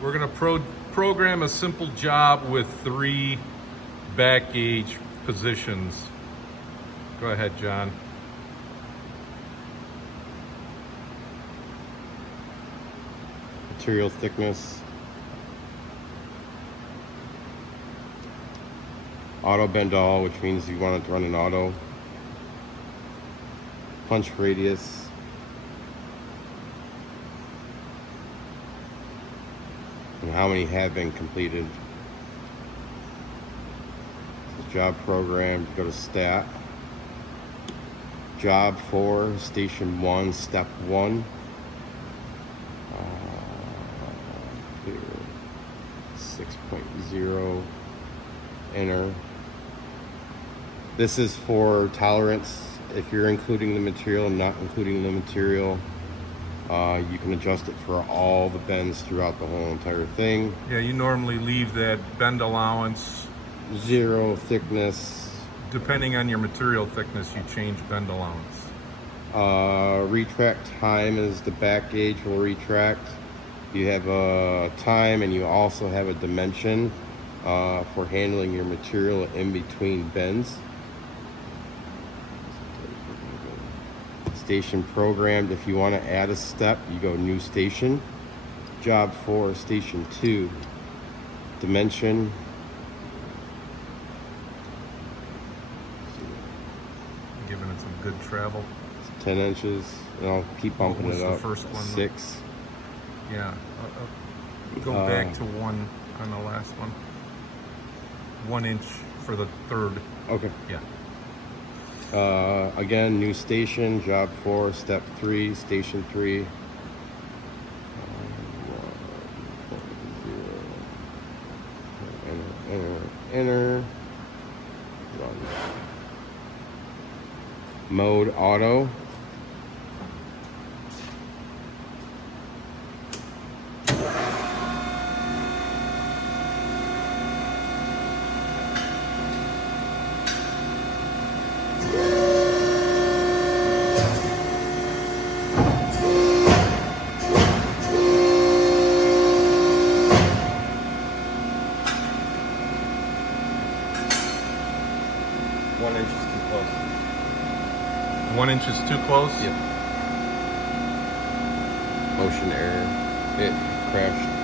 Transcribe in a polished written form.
We're gonna program a simple job with 3 back gauge positions. Go ahead, John. Material thickness, auto bend all, which means you want it to run in auto, punch radius, and how many have been completed. Job program, go to stat, job 4, station 1, step 1. 6.0, enter. This is for tolerance. If you're including the material and not including the material, you can adjust it for all the bends throughout the whole entire thing. Yeah, you normally leave that bend allowance. 0 thickness. Depending on your material thickness, you change bend allowance. Retract time is the back gauge will retract. You have a time and you also have a dimension for handling your material in between bends. Station programmed. If you want to add a step, you go new station. Job 4, station 2, dimension. Giving it some good travel. It's 10 inches, and I'll keep bumping it up. The first one? 6. Yeah. Go back to 1 on the last one. 1 inch for the third. Okay. Yeah. Again, new station, job 4, step 3, station 3. Enter. Run. Mode auto. One inch is too close. 1 inch is too close? Yep. Motion error. It crashed.